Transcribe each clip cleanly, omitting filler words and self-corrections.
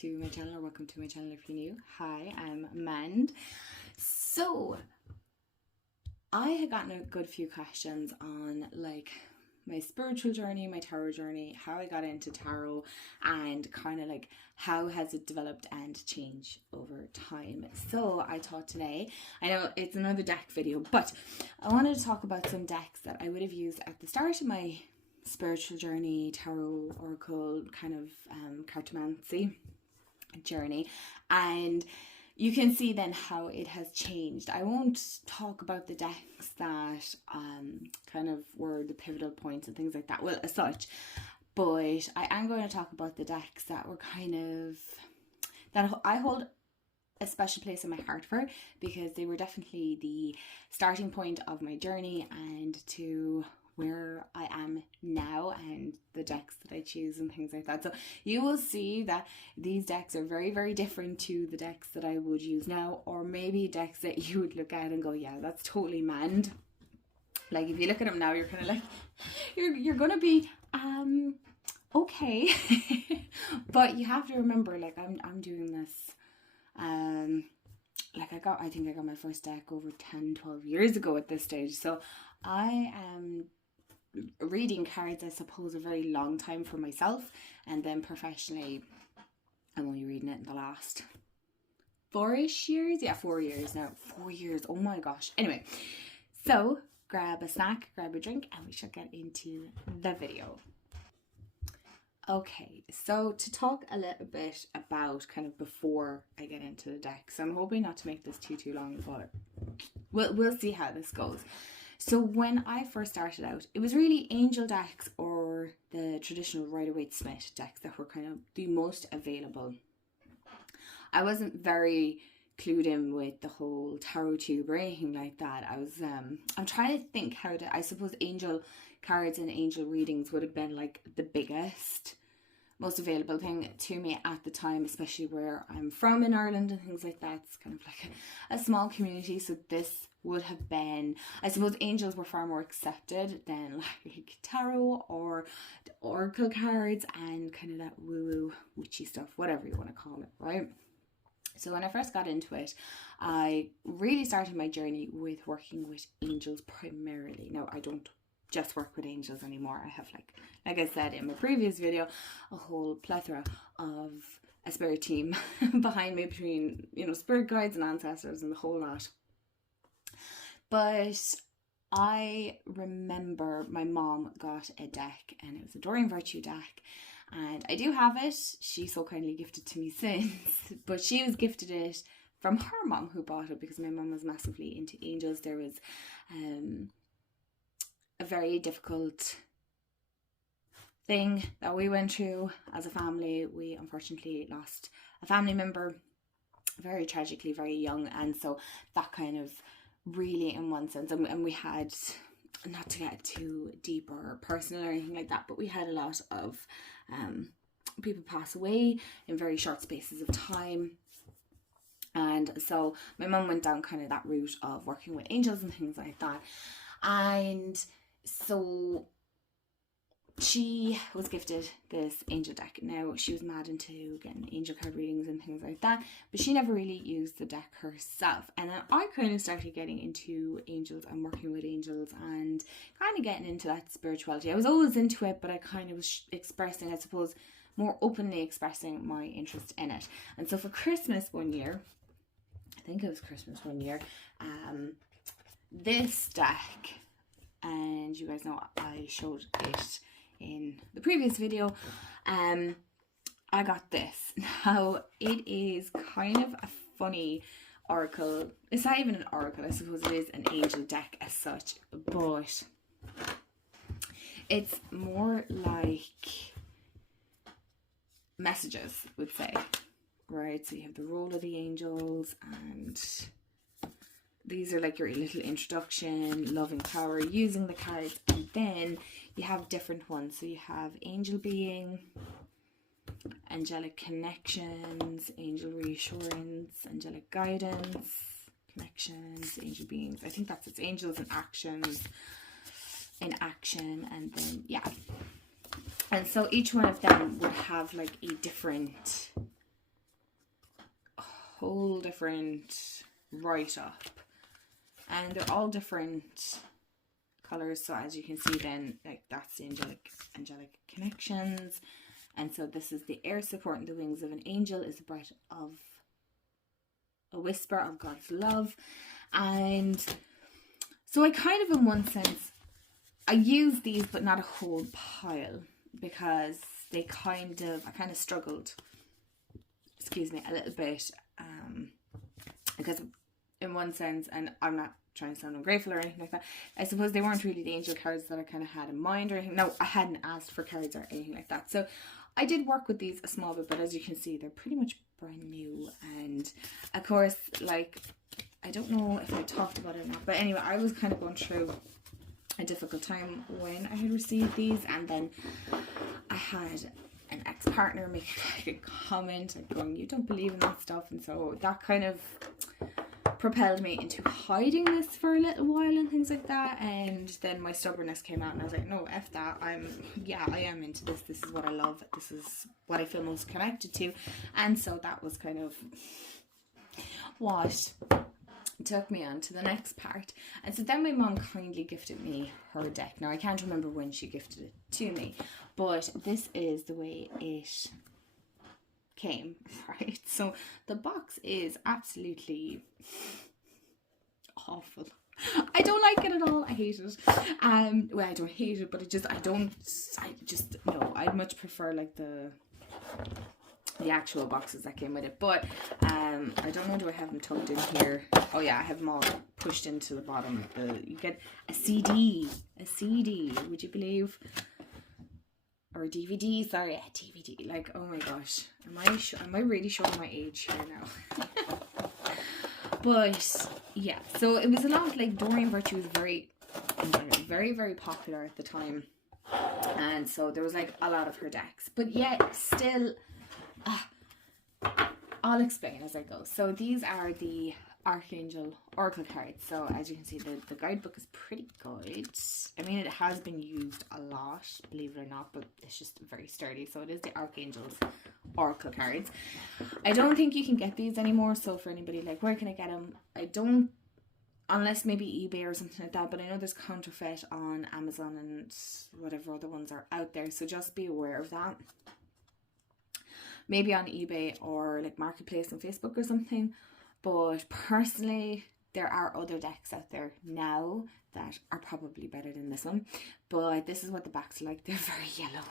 to my channel, or welcome to my channel if you're new. Hi, I'm Mand. So I had gotten a good few questions on like my spiritual journey, my tarot journey, how I got into tarot, and kind of like how has it developed and changed over time. So I thought today, I know it's another deck video, but I wanted to talk about some decks that I would have used at the start of my spiritual journey, tarot, oracle, kind of cartomancy journey, and you can see then how it has changed. I won't talk about the decks that kind of were the pivotal points and things like that, well, as such, but I am going to talk about the decks that were kind of, that I hold a special place in my heart for, because they were definitely the starting point of my journey and to where I am now, and the decks that I choose and things like that. So you will see that these decks are very, very different to the decks that I would use now, or maybe decks that you would look at and go, yeah, that's totally Mand. Like if you look at them now, you're kind of like, you're gonna be okay. But you have to remember, like I'm doing this like I think I got my first deck over 10-12 years ago at this stage, so I am reading cards, I suppose, a very long time for myself, and then professionally I'm only reading it in the last 4-ish years. Yeah, 4 years now. 4 years, oh my gosh. Anyway, so grab a snack, grab a drink, and we shall get into the video. Okay, so to talk a little bit about kind of before I get into the deck, so I'm hoping not to make this too long, but we'll see how this goes. So when I first started out, it was really angel decks or the traditional Rider-Waite-Smith decks that were kind of the most available. I wasn't very clued in with the whole tarot tube or anything like that. I was I'm trying to think how to, I suppose angel cards and angel readings would have been like the biggest, most available thing to me at the time, especially where I'm from in Ireland and things like that. It's kind of like a small community, so this would have been, I suppose angels were far more accepted than like tarot or oracle cards and kind of that woo-woo witchy stuff, whatever you want to call it, right? So when I first got into it, I really started my journey with working with angels primarily. Now, I don't just work with angels anymore. I have like I said in my previous video, a whole plethora of a spirit team behind me, between, you know, spirit guides and ancestors and the whole lot. But I remember my mom got a deck, and it was a Doreen Virtue deck, and I do have it. She so kindly gifted to me since, but she was gifted it from her mom, who bought it because my mom was massively into angels. There was a very difficult thing that we went through as a family. We unfortunately lost a family member very tragically, very young, and so that kind of really, in one sense, and we had, not to get too deep or personal or anything like that, but we had a lot of people pass away in very short spaces of time. And so my mum went down kind of that route of working with angels and things like that, and so she was gifted this angel deck. Now, she was mad into getting angel card readings and things like that, but she never really used the deck herself. And then I kind of started getting into angels and working with angels and kind of getting into that spirituality. I was always into it, but I kind of was expressing, I suppose, more openly expressing my interest in it. And so for Christmas one year, I think it was Christmas one year, this deck, and you guys know I showed it in the previous video, I got this. Now, it is kind of a funny oracle. It's not even an oracle, I suppose it is an angel deck as such, but it's more like messages, would say, right? So you have the role of the angels, and these are like your little introduction, loving power, using the cards, and then you have different ones. So you have angel being, angelic connections, angel reassurance, angelic guidance, connections, angel beings. I think that's its angels and actions in action, and then and so each one of them would have like a different whole different write-up. And they're all different colours. So as you can see then, like that's the Angelic Connections. And so this is the air supporting the wings of an angel is the bright of a whisper of God's love. And so I kind of, in one sense, I use these but not a whole pile, because they I kind of struggled, excuse me, a little bit, because in one sense, and I'm not trying to sound ungrateful or anything like that, I suppose they weren't really the angel cards that I kind of had in mind or anything. No, I hadn't asked for cards or anything like that. So I did work with these a small bit, but as you can see, they're pretty much brand new. And of course, like, I don't know if I talked about it or not, but anyway, I was kind of going through a difficult time when I had received these, and then I had an ex-partner make like a comment like going, you don't believe in that stuff, and so that kind of propelled me into hiding this for a little while and things like that. And then my stubbornness came out and I was like, no, F that, I am into this, this is what I love, this is what I feel most connected to. And so that was kind of what took me on to the next part. And so then my mom kindly gifted me her deck. Now I can't remember when she gifted it to me, but this is the way it came, right? So the box is absolutely awful. I don't like it at all. I hate it. Well, I don't hate it, but I'd much prefer like the actual boxes that came with it. But I don't know, do I have them tucked in here? Oh yeah, I have them all pushed into the bottom. You get a CD, would you believe? Or a DVD, sorry, a DVD. Like, oh my gosh, am I really showing my age here now? But yeah, so it was a lot, like Doreen Virtue was very, very popular at the time, and so there was like a lot of her decks. But yet still, I'll explain as I go. So these are the Archangel Oracle cards. So as you can see, the guidebook is pretty good. I mean, it has been used a lot, believe it or not, but it's just very sturdy. So it is the Archangel's Oracle cards. I don't think you can get these anymore. So for anybody like, where can I get them? I don't, unless maybe eBay or something like that. But I know there's counterfeit on Amazon and whatever other ones are out there. So just be aware of that. Maybe on eBay or like Marketplace on Facebook or something. But personally, there are other decks out there now that are probably better than this one. But this is what the backs are like. They're very yellow.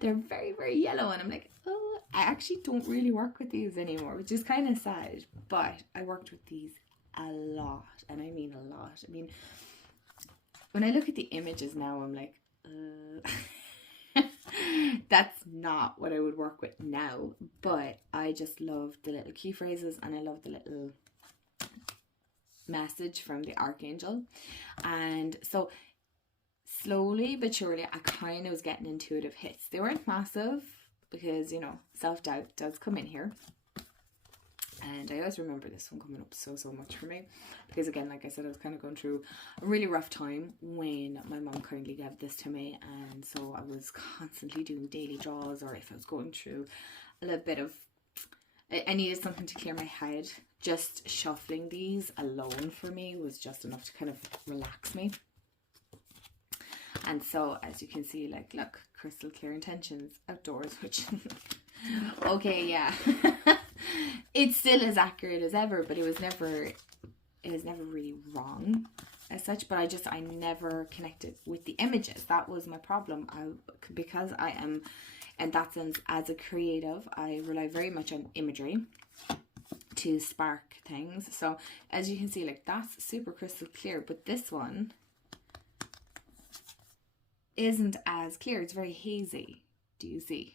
They're very yellow. And I'm like, oh, I actually don't really work with these anymore, which is kind of sad. But I worked with these a lot. And I mean a lot. I mean, when I look at the images now, I'm like, that's not what I would work with now, but I just love the little key phrases and I love the little message from the Archangel. And so slowly but surely I kind of was getting intuitive hits. They weren't massive because, you know, self-doubt does come in here. And I always remember this one coming up so much for me, because again, like I said, I was kind of going through a really rough time when my mom kindly gave this to me, and so I was constantly doing daily draws, or if I was going through a little bit of, I needed something to clear my head. Just shuffling these alone for me was just enough to kind of relax me. And so as you can see, like, look, crystal clear intentions outdoors, which okay, yeah. It's still as accurate as ever, but it was never really wrong as such. But I never connected with the images. That was my problem. Because I am, in that sense, as a creative, I rely very much on imagery to spark things. So as you can see, like, that's super crystal clear, but this one isn't as clear. It's very hazy. Do you see?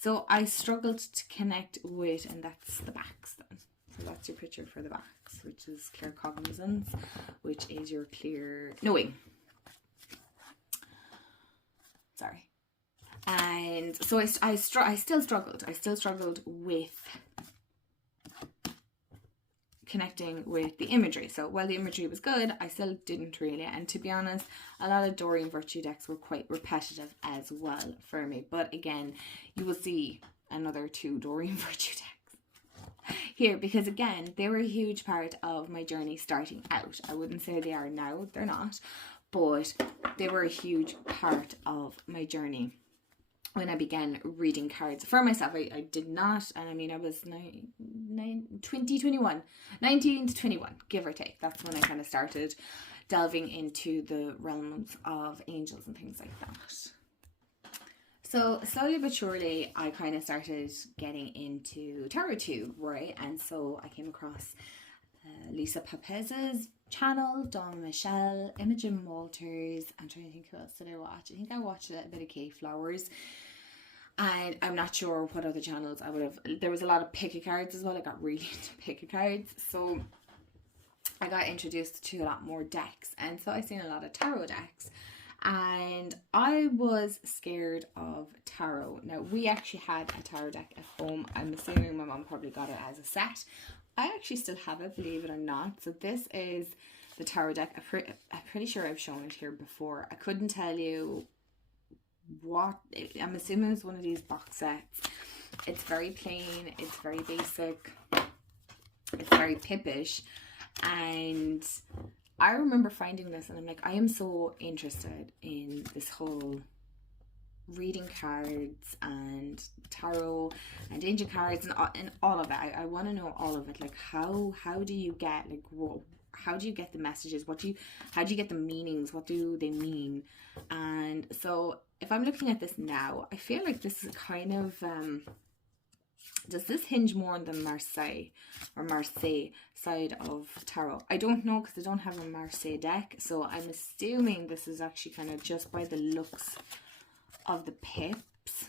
So I struggled to connect with, and that's the backs then. So that's your picture for the backs, which is clear cognizance, which is your clear knowing. Sorry. And so I still struggled. I still struggled with connecting with the imagery. So while the imagery was good, I still didn't really. And to be honest, a lot of Doreen Virtue decks were quite repetitive as well for me. But again, you will see another 2 Doreen Virtue decks. here, because again, they were a huge part of my journey starting out. I wouldn't say they are now, they're not, but they were a huge part of my journey when I began reading cards for myself. I did not, and I mean, I was 19 to 21, give or take. That's when I kind of started delving into the realms of angels and things like that. So slowly but surely, I kind of started getting into tarot too, right? And so I came across Lisa Papez's channel, Dawn Michelle, Imogen Walters. I'm trying to think who else did I watch. I think I watched a little bit of Kay Flowers. And I'm not sure what other channels I would have. There was a lot of pick-a cards as well. I got really into pick-a cards. So I got introduced to a lot more decks. And so I seen a lot of tarot decks. And I was scared of tarot. Now, we actually had a tarot deck at home. I'm assuming my mom probably got it as a set. I actually still have it, believe it or not. So this is the tarot deck. I'm pretty sure I've shown it here before. I couldn't tell you what. I'm assuming it's one of these box sets. It's very plain. It's very basic. It's very pippish. And I remember finding this and I'm like, I am so interested in this whole reading cards and tarot and angel cards and all of it. I want to know all of it. Like how do you get, like, how do you get the messages? How do you get the meanings? What do they mean? And so if I'm looking at this now, I feel like this is kind of, does this hinge more on the Marseille side of tarot? I don't know, because I don't have a Marseille deck. So I'm assuming this is actually kind of just by the looks of the pips.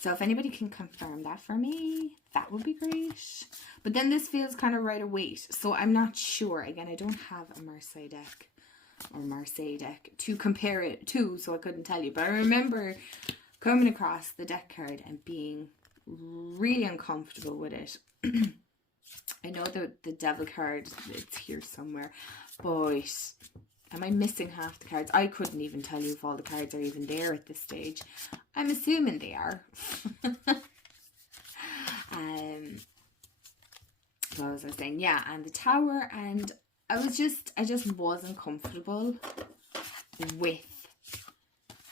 So if anybody can confirm that for me, that would be great. But then this feels kind of right of weight. So I'm not sure. Again, I don't have a Marseille deck to compare it to, so I couldn't tell you. But I remember coming across the deck card and being really uncomfortable with it. I know that the devil card, it's here somewhere, but am I missing half the cards? I couldn't even tell you if all the cards are even there at this stage. I'm assuming they are. What was I saying? Yeah, and the tower, and I just wasn't comfortable with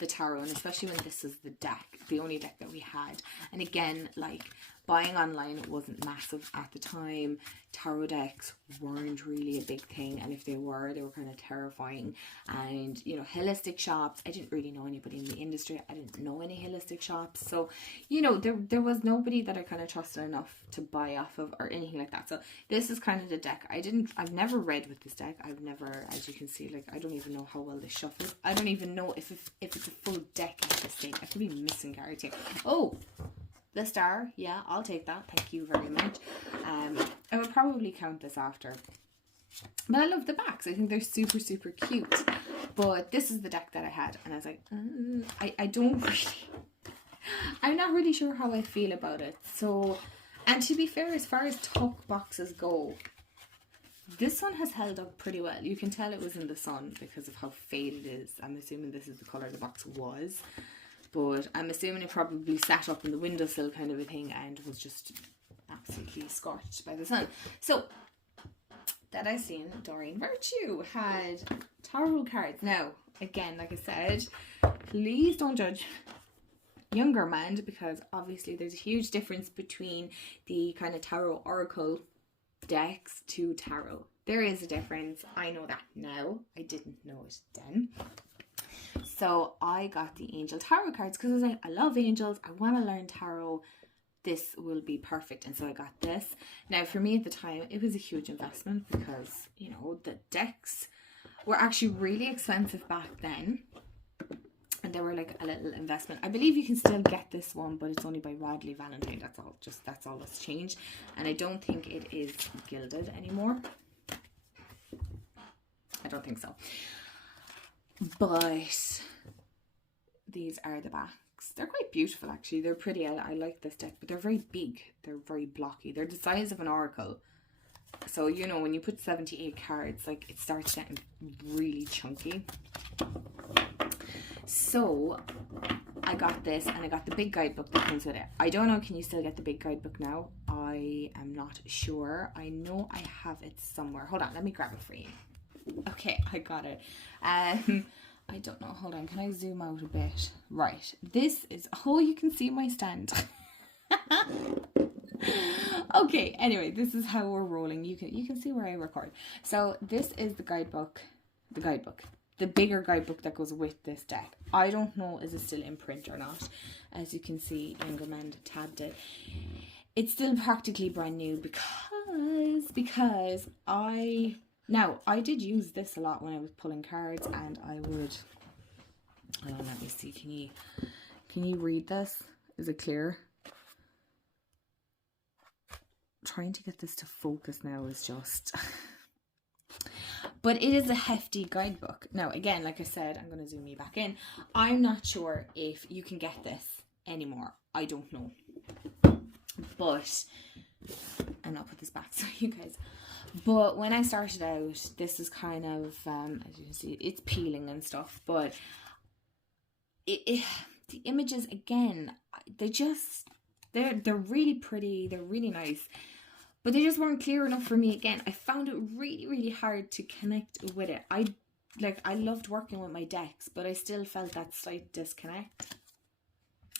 the tarot, and especially when this is the only deck that we had. And again, like, buying online, it wasn't massive at the time. Tarot decks weren't really a big thing, and if they were kind of terrifying. And, you know, holistic shops, I didn't really know anybody in the industry. I didn't know any holistic shops, so, you know, there was nobody that I kind of trusted enough to buy off of or anything like that. So this is kind of the deck. I've never read with this deck. I've never, as you can see, like, I don't even know how well this shuffles. I don't even know if it's a full deck at this stage. I could be missing cards here. Oh, the star, yeah, I'll take that. Thank you very much. I would probably count this after. But I love the backs. I think they're super, super cute. But this is the deck that I had. And I was like, I don't really... I'm not really sure how I feel about it. So, and to be fair, as far as tuck boxes go, this one has held up pretty well. You can tell it was in the sun because of how faded it is. I'm assuming this is the colour the box was. But I'm assuming it probably sat up in the windowsill kind of a thing and was just absolutely scorched by the sun. So, that I seen Doreen Virtue had tarot cards. Now, again, like I said, please don't judge younger mind, because obviously there's a huge difference between the kind of tarot oracle decks to tarot. There is a difference. I know that now. I didn't know it then. So I got the angel tarot cards because I was like, I love angels. I want to learn tarot. This will be perfect. And so I got this. Now, for me at the time, it was a huge investment because, you know, the decks were actually really expensive back then. And they were like a little investment. I believe you can still get this one, but it's only by Rodley Valentine. That's all that's changed. And I don't think it is gilded anymore. I don't think so. But these are the backs. They're quite beautiful, actually. They're pretty. I like this deck, but they're very big. They're very blocky. They're the size of an oracle. So, you know, when you put 78 cards, like, it starts getting really chunky. So, I got this, and I got the big guidebook that comes with it. I don't know, can you still get the big guidebook now? I am not sure. I know I have it somewhere. Hold on, let me grab it for you. Okay, I got it. I don't know. Hold on, can I zoom out a bit? Right, this is, oh, you can see my stand. Okay, anyway, this is how we're rolling. You can see where I record. So this is the guidebook, the bigger guidebook that goes with this deck. I don't know, is it still in print or not? As you can see, Younger Man tabbed it. It's still practically brand new because I did use this a lot when I was pulling cards, and I would, let me see, can you read this? Is it clear? Trying to get this to focus now is just but it is a hefty guidebook. Now again, like I said, I'm going to zoom you back in. I'm not sure if you can get this anymore. I don't know, but I'm not put this back so you guys, but when I started out, this is kind of as you can see, it's peeling and stuff, but the images, again, they're really pretty, they're really nice, but they just weren't clear enough for me. Again, I found it really, really hard to connect with it. I loved working with my decks, but I still felt that slight disconnect,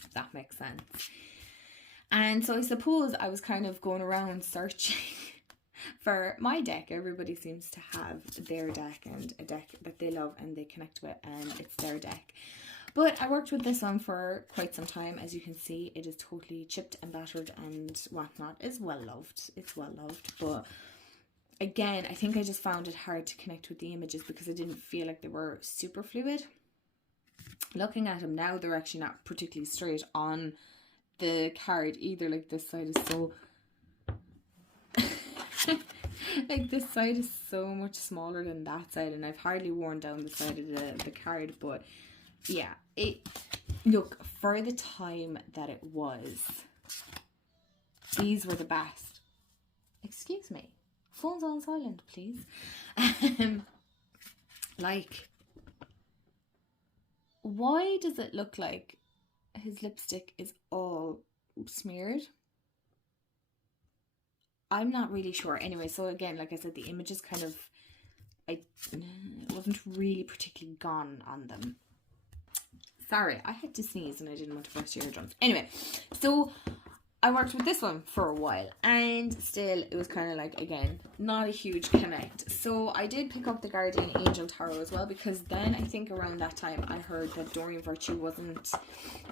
if that makes sense. And so I suppose I was kind of going around searching for my deck. Everybody seems to have their deck, and a deck that they love and they connect with, and it's their deck. But I worked with this one for quite some time. As you can see, it is totally chipped and battered and whatnot. It's well loved. It's well loved. But again, I think I just found it hard to connect with the images because I didn't feel like they were super fluid. Looking at them now, they're actually not particularly straight on the card either. Like this side is so like this side is so much smaller than that side, and I've hardly worn down the side of the card. But yeah, look, for the time that it was, these were the best. Excuse me, phone's on silent, please. Like, why does it look like his lipstick is all smeared? I'm not really sure. Anyway, so again, like I said, the images kind of, it wasn't really particularly gone on them. Sorry, I had to sneeze and I didn't want to burst your eardrums. Anyway, so I worked with this one for a while, and still it was kind of like, again, not a huge connect. So I did pick up the Guardian Angel Tarot as well, because then I think around that time I heard that Doreen Virtue wasn't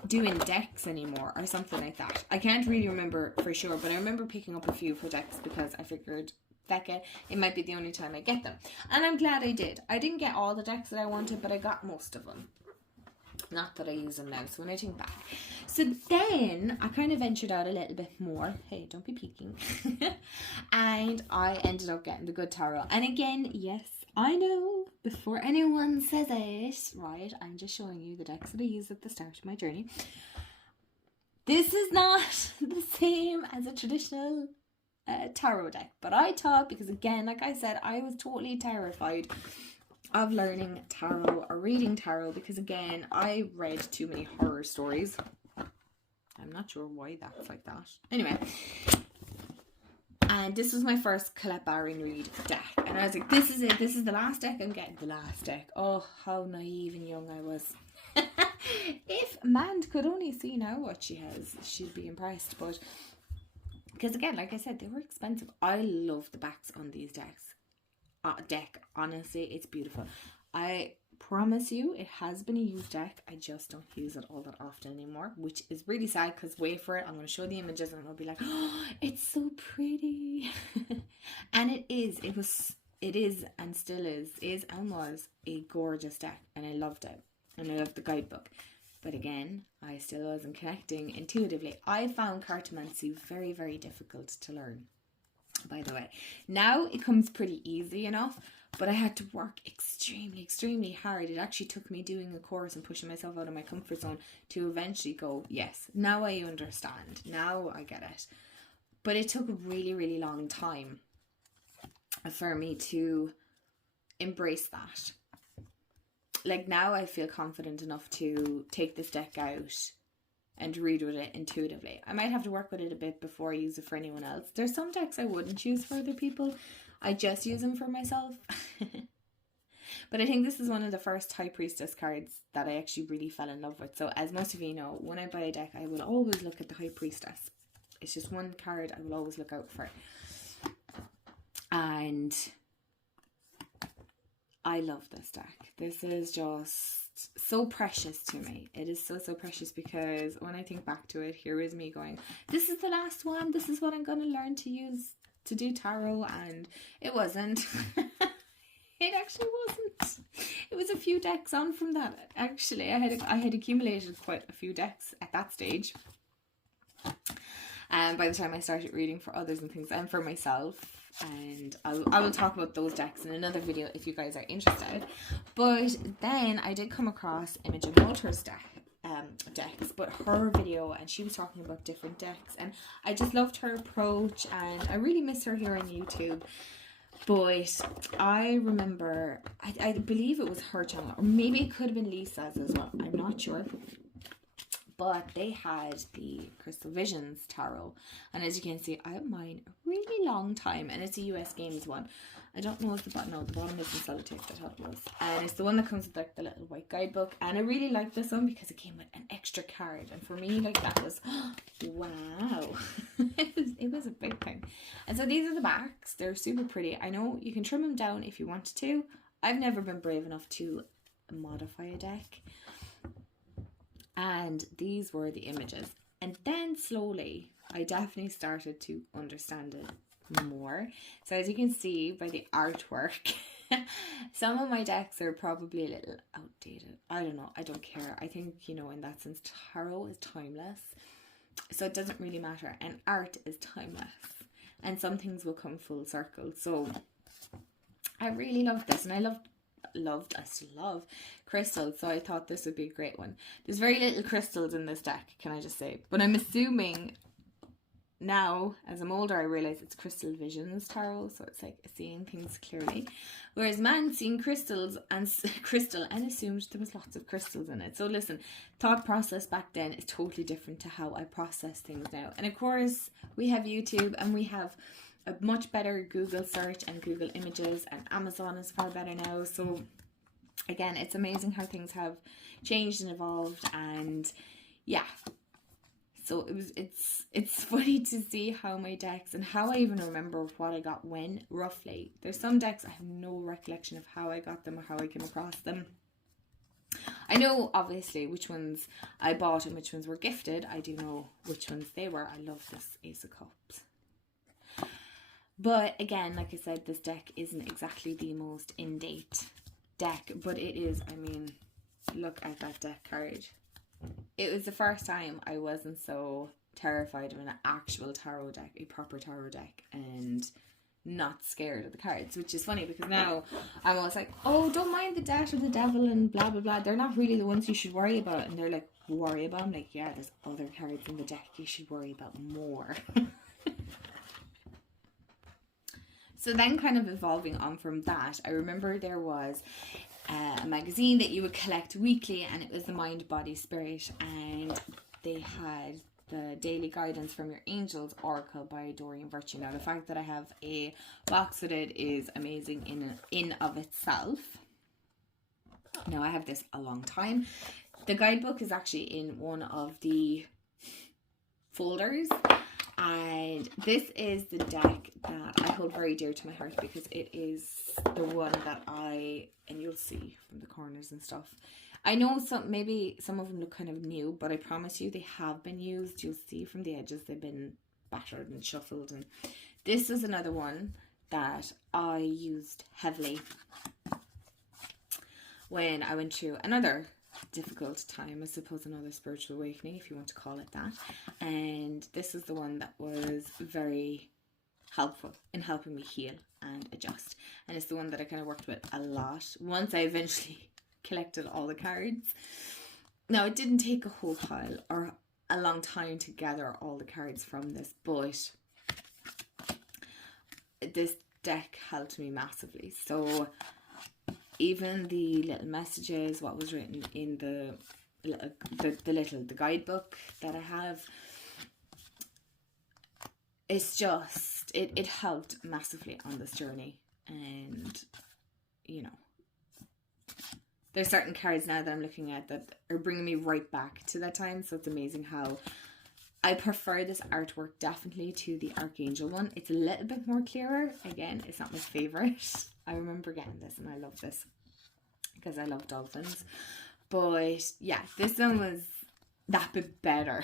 doing decks anymore or something like that. I can't really remember for sure, but I remember picking up a few for decks because I figured, Becca, it might be the only time I get them. And I'm glad I did. I didn't get all the decks that I wanted, but I got most of them. Not that I use them now, so when I think back. So then I kind of ventured out a little bit more. Hey, don't be peeking. And I ended up getting the Good Tarot. And again, yes, I know, before anyone says it, right, I'm just showing you the decks that I used at the start of my journey. This is not the same as a traditional tarot deck. But I thought, because again, like I said, I was totally terrified of learning tarot or reading tarot, because again, I read too many horror stories. I'm not sure why that's like that. Anyway, and this was my first Colette Barring read deck, and I was like, this is it, this is the last deck I'm getting. The last deck. Oh, how naive and young I was. If Mand could only see now what she has, she'd be impressed. But because again, like I said, they were expensive. I love the backs on these decks. Deck, honestly, it's beautiful. I promise you, it has been a used deck. I just don't use it all that often anymore, which is really sad, because wait for it, I'm going to show the images and I'll be like, oh, it's so pretty. And it is and still is and was a gorgeous deck, and I loved it, and I loved the guidebook. But again, I still wasn't connecting intuitively. I found cartomancy very, very difficult to learn, by the way. Now it comes pretty easy enough, but I had to work extremely, extremely hard. It actually took me doing a course and pushing myself out of my comfort zone to eventually go, yes, now I understand, now I get it. But it took a really, really long time for me to embrace that. Like, now I feel confident enough to take this deck out and read with it intuitively. I might have to work with it a bit before I use it for anyone else. There's some decks I wouldn't use for other people. I just use them for myself. But I think this is one of the first High Priestess cards that I actually really fell in love with. So as most of you know, when I buy a deck, I will always look at the High Priestess. It's just one card I will always look out for. And I love this deck. This is just so precious to me. It is so, so precious, because when I think back to it, here is me going, this is the last one. This is what I'm going to learn to use to do tarot. And it wasn't. It actually wasn't. It was a few decks on from that. Actually, I had accumulated quite a few decks at that stage. And by the time I started reading for others and things, and for myself, and I will talk about those decks in another video if you guys are interested. But then I did come across Imogen Walter's decks, but her video, and she was talking about different decks, and I just loved her approach, and I really miss her here on YouTube. But I remember, I believe it was her channel, or maybe it could have been Lisa's as well, I'm not sure. But they had the Crystal Visions Tarot. And as you can see, I have mine a really long time. And it's a US Games one. I don't know if the bottom, no, the bottom isn't sellotape, I thought it was. And it's the one that comes with like the little white guidebook. And I really like this one because it came with an extra card. And for me, like, that was, wow. it was a big thing. And so these are the backs. They're super pretty. I know you can trim them down if you wanted to. I've never been brave enough to modify a deck. And these were the images. And then slowly, I definitely started to understand it more. So as you can see by the artwork, some of my decks are probably a little outdated. I don't know. I don't care. I think, you know, in that sense, tarot is timeless. So it doesn't really matter. And art is timeless. And some things will come full circle. So I really love this. And I still love crystals, so I thought this would be a great one. There's very little crystals in this deck, can I just say, but I'm assuming now, as I'm older, I realize it's Crystal Visions Tarot, so it's like seeing things clearly, whereas man seen crystals and crystal and assumed there was lots of crystals in it. So listen, thought process back then is totally different to how I process things now. And of course we have YouTube, and we have a much better Google search and Google Images, and Amazon is far better now. So again, it's amazing how things have changed and evolved. And yeah, so it's funny to see how my decks, and how I even remember what I got when, roughly. There's some decks I have no recollection of how I got them or how I came across them. I know obviously which ones I bought and which ones were gifted. I do know which ones they were. I love this Ace of Cups. But again, like I said, this deck isn't exactly the most in-date deck, but it is, I mean, look at that deck card. It was the first time I wasn't so terrified of an actual tarot deck, a proper tarot deck, and not scared of the cards, which is funny because now I'm always like, oh, don't mind the death or the devil and blah, blah, blah. They're not really the ones you should worry about. And they're like, worry about? I'm like, yeah, there's other cards in the deck you should worry about more. So then, kind of evolving on from that, I remember there was a magazine that you would collect weekly, and it was the Mind, Body, Spirit, and they had the Daily Guidance from Your Angels Oracle by Doreen Virtue. Now, the fact that I have a box with it is amazing in of itself. Now, I have this a long time. The guidebook is actually in one of the folders. And this is the deck that I hold very dear to my heart, because it is the one that and you'll see from the corners and stuff. I know maybe some of them look kind of new, but I promise you they have been used. You'll see from the edges they've been battered and shuffled. And this is another one that I used heavily when I went through another difficult time, I suppose, another spiritual awakening, if you want to call it that. And this is the one that was very helpful in helping me heal and adjust, and it's the one that I kind of worked with a lot once I eventually collected all the cards. Now, it didn't take a whole pile or a long time to gather all the cards from this, but this deck helped me massively. So even the little messages, what was written in the the guidebook that I have. It's just, it helped massively on this journey. And, you know, there's certain cards now that I'm looking at that are bringing me right back to that time. So it's amazing how I prefer this artwork definitely to the Archangel one. It's a little bit more clearer. Again, it's not my favourite. I remember getting this and I love this because I love dolphins. But yeah, this one was that bit better.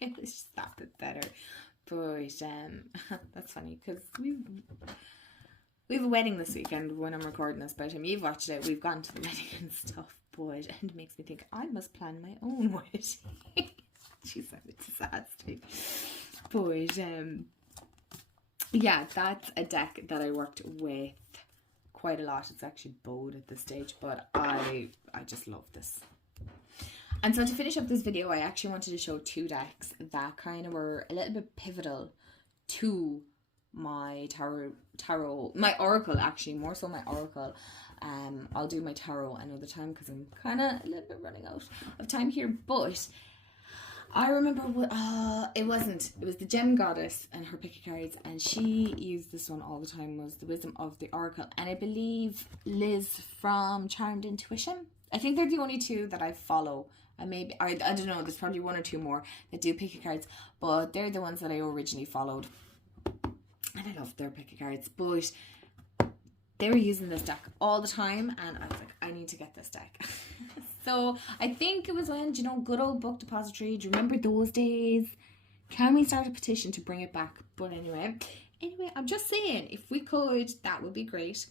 It's just that bit better. But that's funny because we have a wedding this weekend when I'm recording this. By the time you've watched it, we've gone to the wedding and stuff. But and it makes me think I must plan my own wedding. She's a bit disaster. But yeah, that's a deck that I worked with quite a lot. It's actually bowed at this stage, but I just love this. And so to finish up this video, I actually wanted to show 2 decks that kind of were a little bit pivotal to my tarot, my oracle actually, more so my oracle. I'll do my tarot another time because I'm kind of a little bit running out of time here. But I remember it was the Gem Goddess and her pick of cards, and she used this one all the time, was the Wisdom of the Oracle. And I believe Liz from Charmed Intuition, I think they're the only 2 that I follow. And maybe, I don't know, there's probably 1 or 2 more that do pick of cards, but they're the ones that I originally followed. And I love their pick of cards, but they were using this deck all the time, and I was like, I need to get this deck. So I think it was when, you know, good old book depository. Do you remember those days? Can we start a petition to bring it back? But anyway, I'm just saying, if we could, that would be great.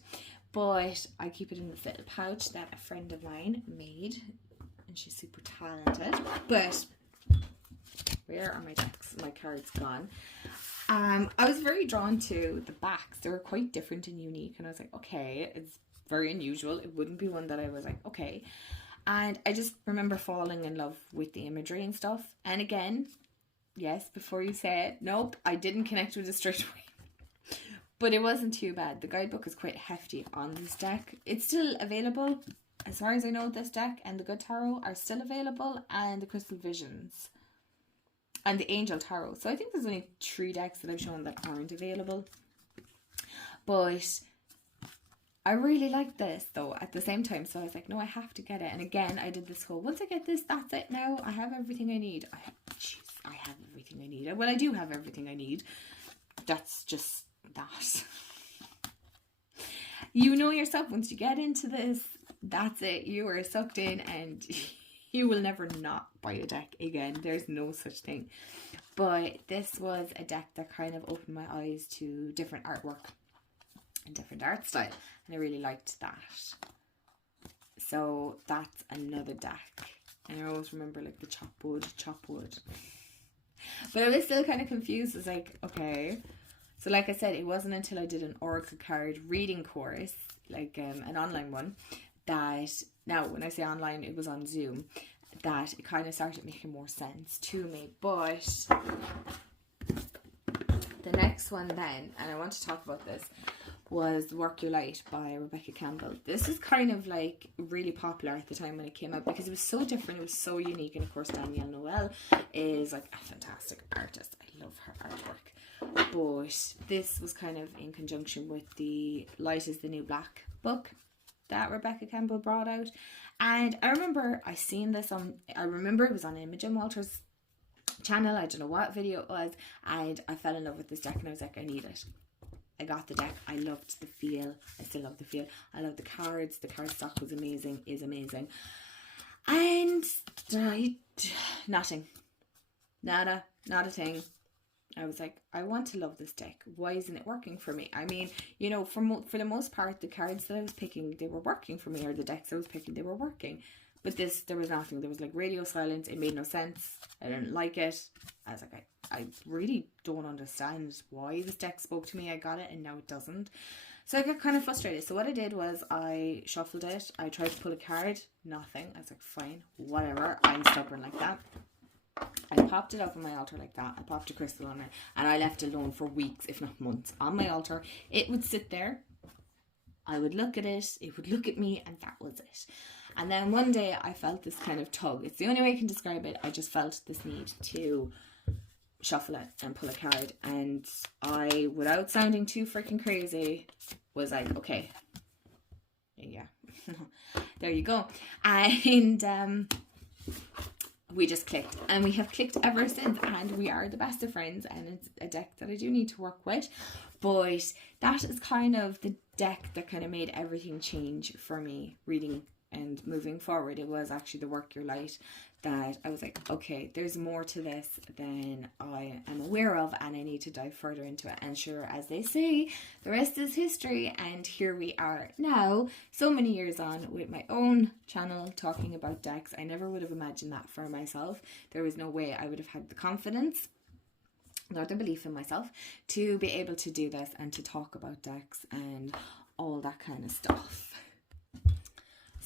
But I keep it in this little pouch that a friend of mine made, and she's super talented. But where are my decks? My cards gone. I was very drawn to the backs. They were quite different and unique, and I was like, okay, it's very unusual. It wouldn't be one that I was like, okay. And I just remember falling in love with the imagery and stuff. And again, yes, before you say it, nope, I didn't connect with it straight away. But it wasn't too bad. The guidebook is quite hefty on this deck. It's still available. As far as I know, this deck and the Good Tarot are still available, and the Crystal Visions and the Angel Tarot. So I think there's only 3 decks that I've shown that aren't available. But I really liked this though at the same time, so I was like, no, I have to get it. And again, I did this whole, once I get this, that's it now. I have everything I need. I have everything I need. Well, I do have everything I need. That's just that. You know yourself, once you get into this, that's it. You are sucked in and you will never not buy a deck again. There's no such thing. But this was a deck that kind of opened my eyes to different artwork and different art style, and I really liked that. So that's another deck, and I always remember like the chop wood. But I was still kind of confused. I was like, okay, so like I said, it wasn't until I did an oracle card reading course, like an online one, that, now when I say online, it was on Zoom, that it kind of started making more sense to me. But the next one then, and I want to talk about this, was Work Your Light by Rebecca Campbell. This is kind of like really popular at the time when it came out because it was so different, it was so unique, and of course Danielle Noel is like a fantastic artist. I love her artwork. But this was kind of in conjunction with the Light is the New Black book that Rebecca Campbell brought out. And I remember I seen this on, I remember it was on Imogen Walters' channel, I don't know what video it was, and I fell in love with this deck and I was like, I need it. I got the deck. I loved the feel. I still love the feel. I love the cards. The card stock was amazing. Is amazing. And nothing. Nada. Not a thing. I was like, I want to love this deck. Why isn't it working for me? I mean, you know, for the most part, the cards that I was picking, they were working for me, or the decks I was picking, they were working. But this, there was nothing. There was like radio silence. It made no sense. I didn't like it. I was like, I really don't understand why this deck spoke to me. I got it and now it doesn't. So I got kind of frustrated. So what I did was I shuffled it. I tried to pull a card. Nothing. I was like, fine, whatever. I'm stubborn like that. I popped it up on my altar like that. I popped a crystal on it and I left it alone for weeks, if not months, on my altar. It would sit there. I would look at it. It would look at me, and that was it. And then one day I felt this kind of tug. It's the only way I can describe it. I just felt this need to shuffle it and pull a card. And I, without sounding too freaking crazy, was like, okay, yeah, there you go. And we just clicked, and we have clicked ever since, and we are the best of friends. And it's a deck that I do need to work with, but that is kind of the deck that kind of made everything change for me reading and moving forward. It was actually the Work Your Light that I was like, okay, there's more to this than I am aware of, and I need to dive further into it. And sure, as they say, the rest is history, and here we are now, so many years on, with my own channel talking about decks. I never would have imagined that for myself. There was no way I would have had the confidence, not the belief in myself, to be able to do this and to talk about decks and all that kind of stuff.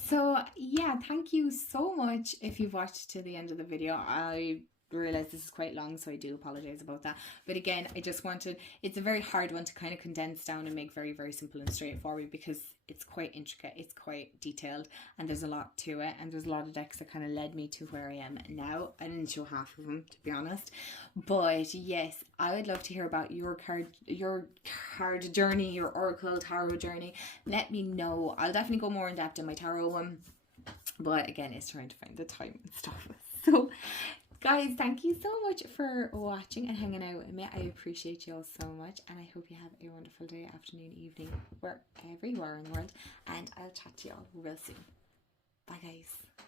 So yeah, thank you so much if you've watched to the end of the video. I realize this is quite long, so I do apologize about that. But again, I just wanted, it's a very hard one to kind of condense down and make very, very simple and straightforward, because it's quite intricate, it's quite detailed, and there's a lot to it, and there's a lot of decks that kind of led me to where I am now. I didn't show half of them, to be honest, but yes, I would love to hear about your card journey, your Oracle Tarot journey. Let me know. I'll definitely go more in depth in my tarot one, but again, it's trying to find the time and stuff. So guys, thank you so much for watching and hanging out with me. I appreciate you all so much, and I hope you have a wonderful day, afternoon, evening, wherever you are in the world, and I'll chat to you all real soon. Bye guys.